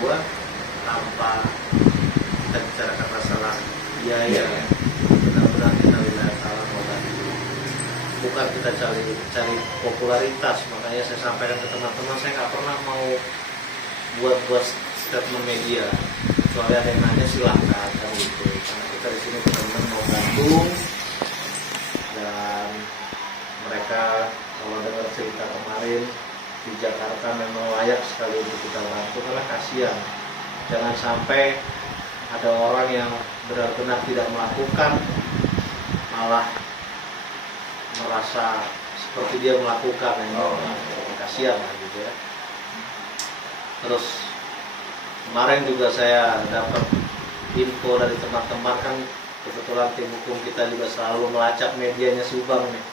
kedua, tanpa kita bicarakan masalah biaya, benar-benar kita lihat alam modal. Bukan kita cari popularitas. Makanya saya sampaikan ke teman-teman, saya nggak pernah mau buat statement media, kecuali ada yang nanya silahkan kan gitu. Karena kita di sini benar-benar mau bantu, dan mereka kalau dengar cerita kemarin di Jakarta memang layak sekali untuk kita bantu, karena kasihan. Jangan sampai ada orang yang benar-benar tidak melakukan malah merasa seperti dia melakukan, kasihan lah gitu ya. Terus kemarin juga saya dapat info dari teman-teman, kan kebetulan tim hukum kita juga selalu melacak medianya Subang nih.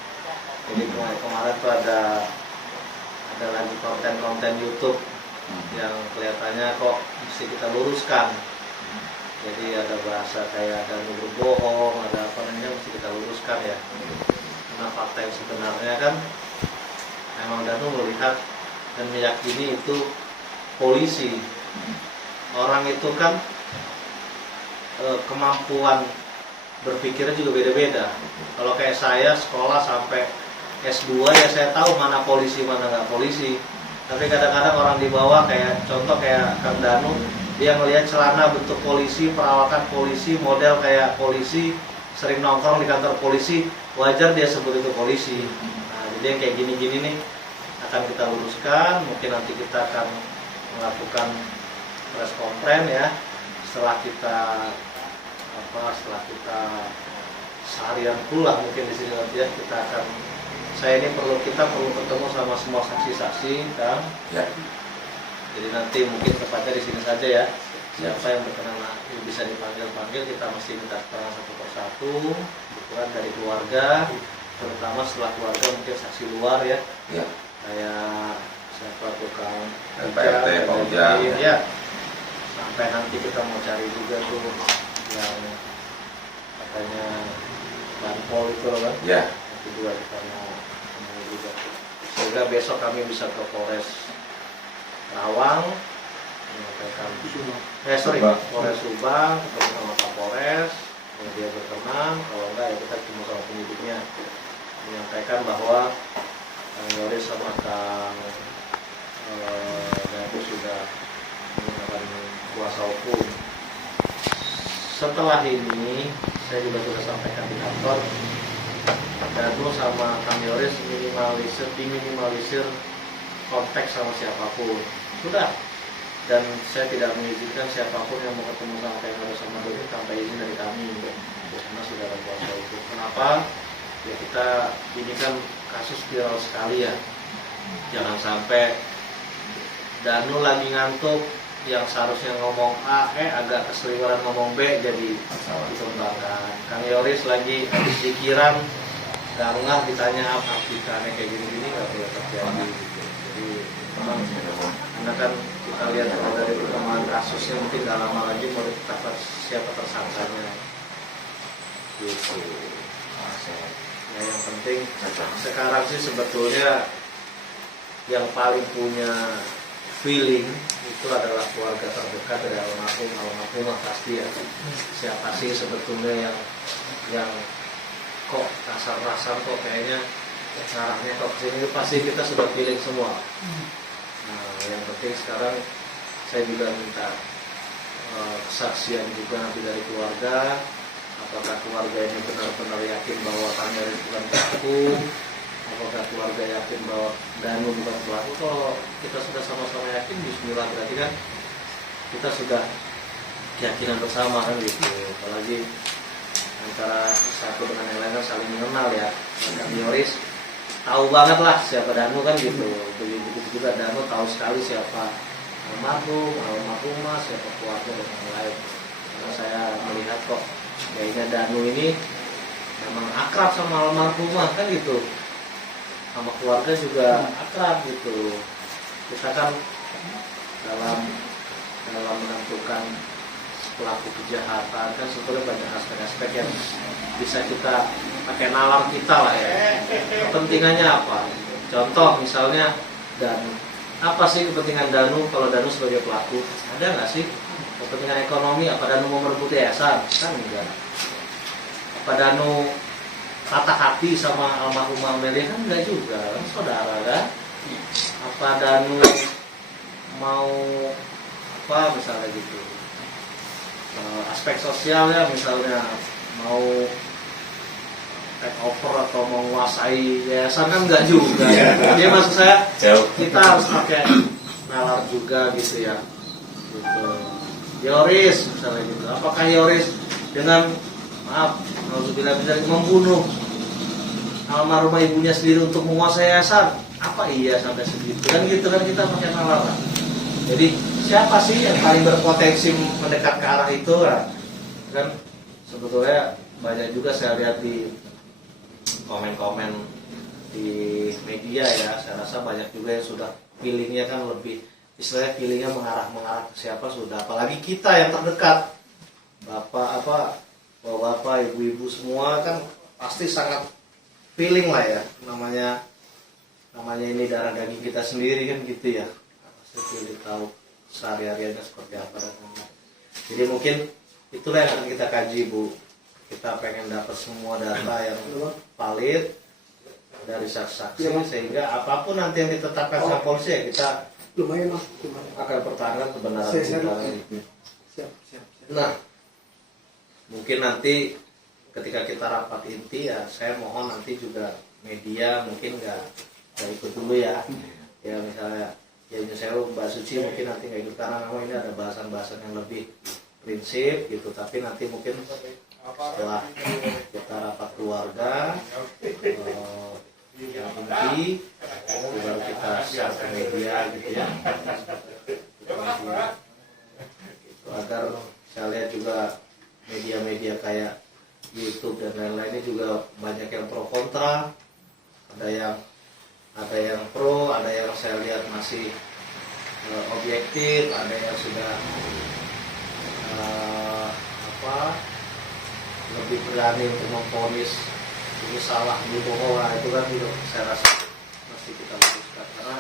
Jadi kemarin tuh ada lagi konten-konten YouTube yang kelihatannya kok mesti kita luruskan. Jadi ada bahasa kayak ada berbohong, ada apa namanya, mesti kita luruskan ya. Karena fakta yang sebenarnya kan memang Danu melihat dan meyakini itu polisi. Orang itu kan kemampuan berpikirnya juga beda-beda. Kalau kayak saya sekolah sampai S2 ya saya tahu mana polisi mana nggak polisi. Tapi kadang-kadang orang di bawah, kayak contoh kayak Kang Danu, dia ngelihat celana bentuk polisi, perawakan polisi, model kayak polisi, sering nongkrong di kantor polisi, wajar dia sebut itu polisi. Nah, jadi yang kayak gini-gini nih akan kita luruskan. Mungkin nanti kita akan melakukan press conference ya, setelah kita seharian pulang mungkin di sini nanti ya, kita akan, kita perlu ketemu sama semua saksi-saksi kan ya. Jadi nanti mungkin tepatnya di sini saja ya, siapa yang berkenan bisa dipanggil, kita mesti minta keterangan satu persatu, ukuran dari keluarga, terutama setelah keluarga mungkin saksi luar ya, kayak siapa tukang PRT, ya, sampai nanti kita mau cari juga tuh yang katanya Banpol itu loh kan, itu juga kita mau juga, sehingga besok kami bisa ke Polres Rawang menyampaikan Polres Subang, ketemu sama Kapolres, kalau dia berkenan, kalau enggak ya kita ketemu sama penyidiknya, menyampaikan bahwa Kang Yoris sama Kang Danu sudah menggunakan kuasa hukum. Setelah ini saya juga sudah sampaikan di kantor, Danu sama Kang Yoris diminimalisir konteks sama siapapun, sudah. Dan saya tidak mengizinkan siapapun yang mau ketemu sama Kang Yoris sama Doni tanpa izin dari kami, karena sudah ada kuasa hukum. Kenapa? Ya kita ini kan kasus viral sekali ya. Jangan sampai Danu lagi ngantuk, yang seharusnya ngomong A, agak keseliweran ngomong B, jadi dikembangkan. Kang Yoris lagi habis pikiran, gak ngah ditanya apa pikirannya kayak gini-gini, gak boleh terjadi gitu. Jadi memang, karena kan kita lihat kalau dari perkembangan kasusnya mungkin gak lama lagi mau ditetapkan siapa tersangkanya gitu. Ya, yang penting sekarang sih sebetulnya yang paling punya feeling itu adalah keluarga terdekat dari almarhumah pasti ya. Siapa sih sebetulnya yang kok kasar-kasar kok kayaknya caranya kok kesini, itu pasti kita sudah feeling semua. Nah, yang penting sekarang saya juga minta kesaksian juga nanti dari keluarga. Apakah keluarga ini benar-benar yakin bahwa Kang Yoris bukan pelaku? Apakah keluarga yakin bahwa Danu bukan pelaku? Kalau kita sudah sama-sama yakin, bismillah, berarti kan kita sudah keyakinan bersama kan gitu. Apalagi antara satu dengan yang lain kan saling mengenal ya. Kang Yoris tahu banget lah siapa Danu kan gitu. Begitu juga Danu tahu sekali siapa almarhumah, siapa keluarga dan yang lain. Karena saya melihat kok kayaknya Danu ini memang akrab sama almarhumah kan gitu, sama keluarga juga akrab gitu. Kita kan dalam menentukan pelaku kejahatan kan sebetulnya banyak aspek-aspek yang bisa kita pakai nalar kita lah ya. Kepentingannya apa? Contoh misalnya Danu apa sih kepentingan Danu kalau Danu sebagai pelaku? Ada nggak sih kepentingan ekonomi? Apa Danu mau merebut yayasan? Kan enggak. Apa Danu patah hati sama almarhumah Amelia? Kan enggak juga, kan saudara kan? Apa Danu mau apa misalnya gitu, aspek sosial ya, misalnya mau take over atau menguasai yayasan? Kan enggak juga. Jadi maksud saya kita harus pakai nalar juga gitu ya. Gitu. Yoris misalnya gitu. Apakah Yoris dengan nauzubillah membunuh almarhumah ibunya sendiri untuk menguasai yayasan? Apa iya sampai segitu? Kan gitu kan, kita pakai nalar kan. Jadi siapa sih yang paling berpotensi mendekat ke arah itu kan? Sebetulnya banyak juga saya lihat di komen-komen di media ya, saya rasa banyak juga yang sudah feelingnya kan lebih, istilahnya feelingnya mengarah ke siapa sudah, apalagi kita yang terdekat, bapak ibu-ibu semua kan pasti sangat feeling lah ya, namanya ini darah daging kita sendiri kan gitu ya, pasti feeling tahu sehari-hariannya seperti apa dan lain-lain. Jadi mungkin itulah yang akan kita kaji, Bu. Kita pengen dapat semua data yang valid dari saksi-saksi, sehingga apapun nanti yang ditetapkan sama polisi ya kita akan pertahankan kebenaran kita. Nah, mungkin nanti ketika kita rapat inti ya, saya mohon nanti juga media mungkin nggak ikut dulu ya. Ya misalnya ya saya Mbak Suci mungkin nanti nggak ikut karena memang ini ada bahasan-bahasan yang lebih prinsip gitu, tapi nanti mungkin setelah kita rapat keluarga yang inti baru kita share ke media gitu ya, gitu, agar saya lihat juga media-media kayak YouTube dan lain-lainnya juga banyak yang pro kontra, ada yang pro, ada yang saya lihat masih objektif, ada yang sudah lebih berani untuk memvonis ini salah, ini bohong. Itu kan juga saya rasa mesti kita luruskan, karena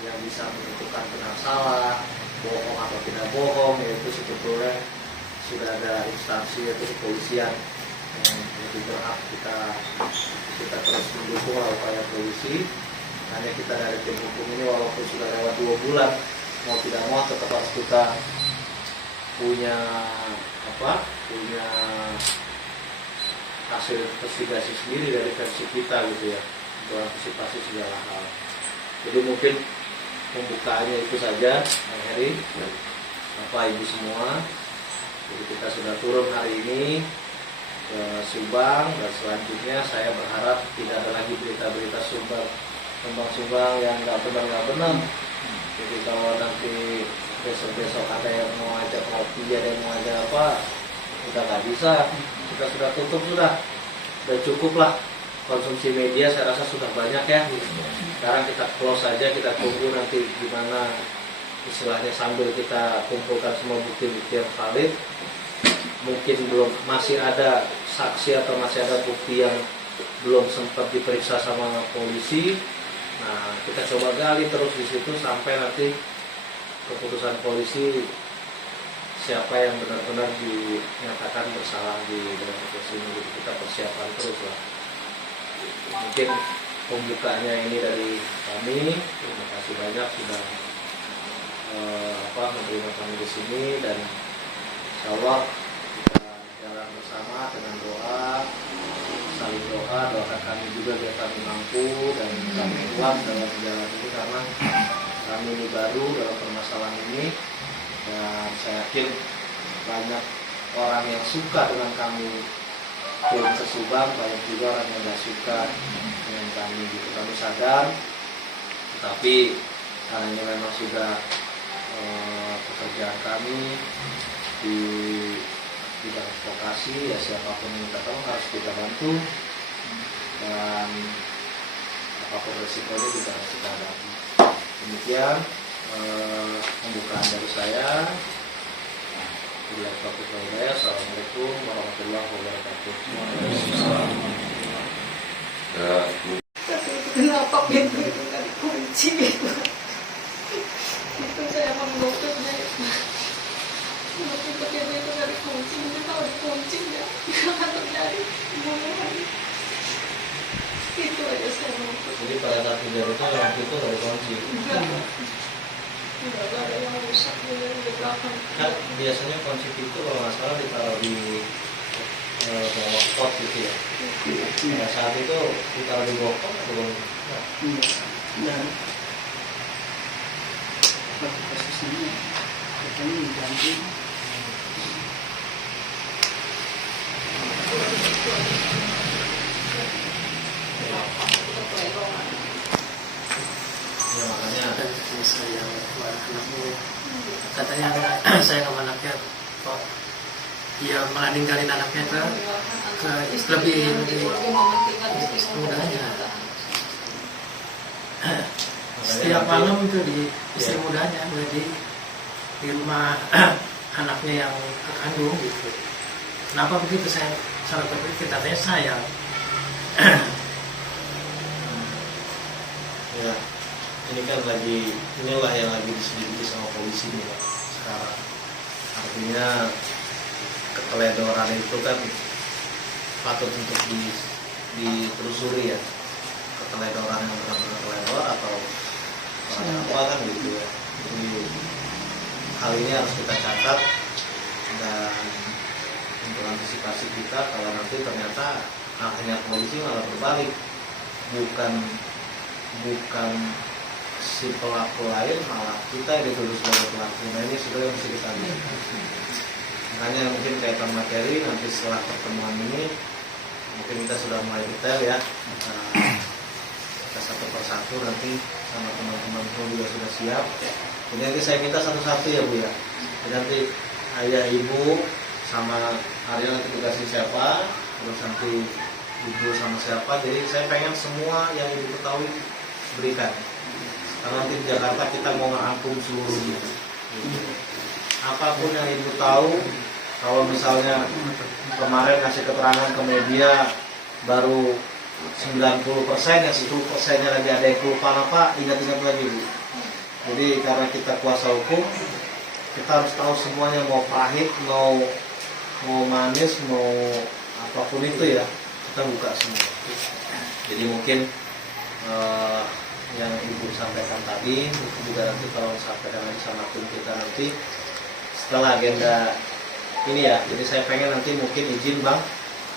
yang bisa menentukan benar salah, bohong atau tidak bohong, yaitu sebetulnya sudah ada instansi yaitu kepolisian yang lebih berhak. Kita terus mendukung upaya polisi. Hanya kita dari tim hukum ini walaupun sudah lewat 2 bulan, mau tidak mau tetap harus kita punya hasil investigasi sendiri dari versi kita gitu ya, untuk antisipasi segala hal. Jadi mungkin pembukaannya itu saja, Bang Heri, Bapak Ibu semua. Jadi kita sudah turun hari ini ke Subang, dan selanjutnya saya berharap tidak ada lagi berita-berita sumbang yang nggak benar. Jadi kalau nanti besok ada yang mau ajak kopi, ada yang mau ajak apa, udah nggak bisa, kita sudah tutup, sudah cukup lah konsumsi media. Saya rasa sudah banyak ya. Sekarang kita close saja, kita tunggu nanti gimana istilahnya sambil kita kumpulkan semua bukti-bukti yang valid. Mungkin masih ada saksi atau masih ada bukti yang belum sempat diperiksa sama polisi. Nah, kita coba gali terus di situ sampai nanti keputusan polisi siapa yang benar-benar dinyatakan bersalah di dalam kasus ini. Kita persiapan terus lah. Mungkin pembukanya ini dari kami. Terima kasih banyak sudah menerima kami di sini, dan insya Allah kita jalan bersama dengan doa, saling doakan kami juga biar kami mampu dan kami kuat dalam jalan ini, karena kami ini baru dalam permasalahan ini, dan saya yakin banyak orang yang suka dengan kami turun ke Subang, banyak juga orang yang tidak suka dengan kami gitu. Kami sadar, tetapi karena ini memang sudah pekerjaan kami di bidang advokasi, ya siapapun yang minta tolong harus kita bantu, dan apapun resikonya juga harus kita hadapi. Demikian pembukaan dari saya. Assalamualaikum warahmatullahi wabarakatuh. Kenapa pintu itu nggak dikunci? Itu saya menggugurnya itu. Untuk ibu itu nggak dikunci, mungkin kalau dikunci ya akan terjadi pembunuhan. Itu aja saya mau. Jadi pada saat kejadian itu yang itu nggak dikunci. Enggak ada yang rusak di belakang. Kan biasanya kunci pintu kalau nggak salah ditaruh di bawah pot gitu ya. Pada saat itu ditaruh di bawah pot atau belum? Dan pada posisinya katanya diganti. Ya makanya Saya anakmu katanya saya sama anaknya kok dia melandingkan anaknya ke lebih mudanya. Setiap malam itu di istri mudanya udah di rumah anaknya yang kandung gitu. Kenapa begitu saya sangat berpikir katanya sayang. ya ini kan inilah yang lagi diselidiki sama polisi nih Pak, sekarang. Artinya keteledoran itu kan patut untuk ditelusuri ya, keteledoran yang benar-benar teledor atau apa kan gitu ya. Jadi hal ini harus kita catat dan untuk antisipasi kita kalau nanti ternyata akhirnya polisi malah berbalik, bukan si pelaku lain, malah kita yang dituduh sebagai pelaku. Nah ini sudah yang mesti kita lihat. Makanya mungkin kaitan materi nanti setelah pertemuan ini mungkin kita sudah mulai detail ya. Kita satu persatu nanti sama teman-teman juga sudah siap. Jadi nanti saya minta satu-satu ya Bu ya. Jadi nanti ayah ibu sama Arya nanti dikasih siapa, terus nanti ibu sama siapa. Jadi saya pengen semua yang ibu ketahui berikan. Karena nanti di Jakarta kita mau merangkum seluruhnya. Apapun yang ibu tahu, kalau misalnya kemarin kasih keterangan ke media baru 90%, yang 10%-nya lagi ada yang kelupaan apa, ingat-ingat lagi Bu. Jadi karena kita kuasa hukum, kita harus tahu semuanya, mau pahit, mau manis, mau apapun itu ya, kita buka semua. Jadi mungkin yang ibu sampaikan tadi juga nanti kalau sampaikan lagi sama tim kita nanti setelah agenda ini ya. Jadi saya pengen nanti mungkin izin Bang,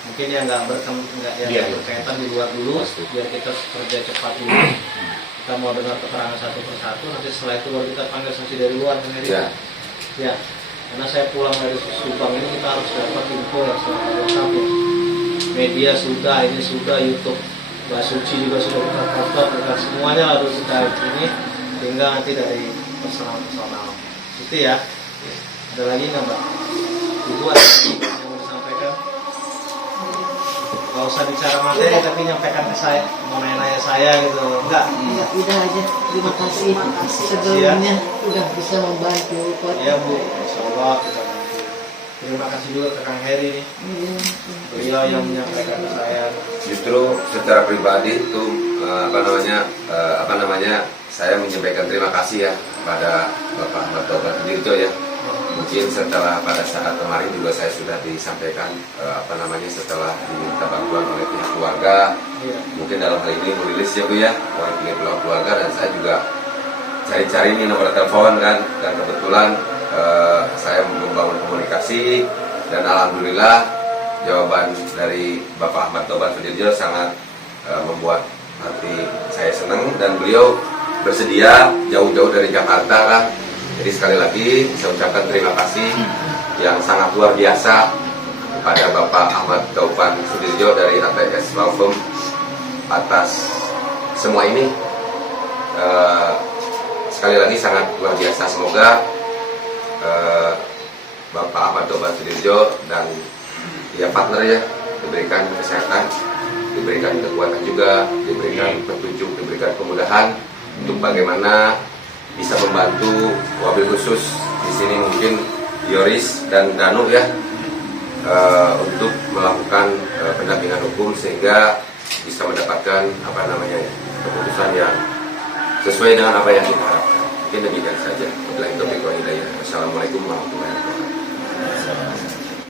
mungkin yang nggak berkaitan di luar dulu, biar kita kerja cepat dulu. Kita mau dengar keterangan satu persatu, nanti setelah itu baru kita panggil saksi dari luar kan ya. Karena saya pulang dari Subang ini kita harus dapat info yang selengkap. Media sudah, ini sudah, YouTube Mbak Suci juga sudah kita foto, dan semuanya harus kita ini, sehingga nanti dari personal itu ya. Ada lagi nggak Mbak? Ibu ada yang mau disampaikan? Gak usah bicara materi tapi nyampaikan ke saya, mau nanya saya gitu, enggak? Ya, udah aja, terima kasih sebelumnya udah bisa membantu. Iya Bu, insyaallah kita bantu. Terima kasih juga ke Kang Heri nih, beliau yang menyampaikan ke saya. Justru secara pribadi itu saya menyampaikan terima kasih ya pada Bapak Ahmad Tauban Sudirjo ya. Mungkin setelah pada saat kemarin juga saya sudah disampaikan setelah diminta bantuan oleh pihak keluarga, mungkin dalam hal ini merilis ya Bu ya, oleh pihak keluarga, dan saya juga cari-cari nih nomor telepon kan, dan kebetulan saya membangun komunikasi dan alhamdulillah jawaban dari Bapak Ahmad Tauban Sudirjo sangat membuat hati saya senang, dan beliau bersedia jauh-jauh dari Jakarta kan. Jadi sekali lagi saya ucapkan terima kasih yang sangat luar biasa kepada Bapak Ahmad Tauban Sudirjo dari ATS Law Firm atas semua ini. Sekali lagi sangat luar biasa. Semoga Bapak Ahmad Tauban Sudirjo dan ya partner ya diberikan kesehatan, diberikan kekuatan juga, diberikan petunjuk, diberikan kemudahan untuk bagaimana bisa membantu wabil khusus di sini mungkin Yoris dan Danu ya untuk melakukan pendampingan hukum sehingga bisa mendapatkan keputusan yang sesuai dengan apa yang kita harapkan. Mungkin demikian saja. Wabillahi taufiq wal hidayah. Wassalamualaikum warahmatullahi wabarakatuh.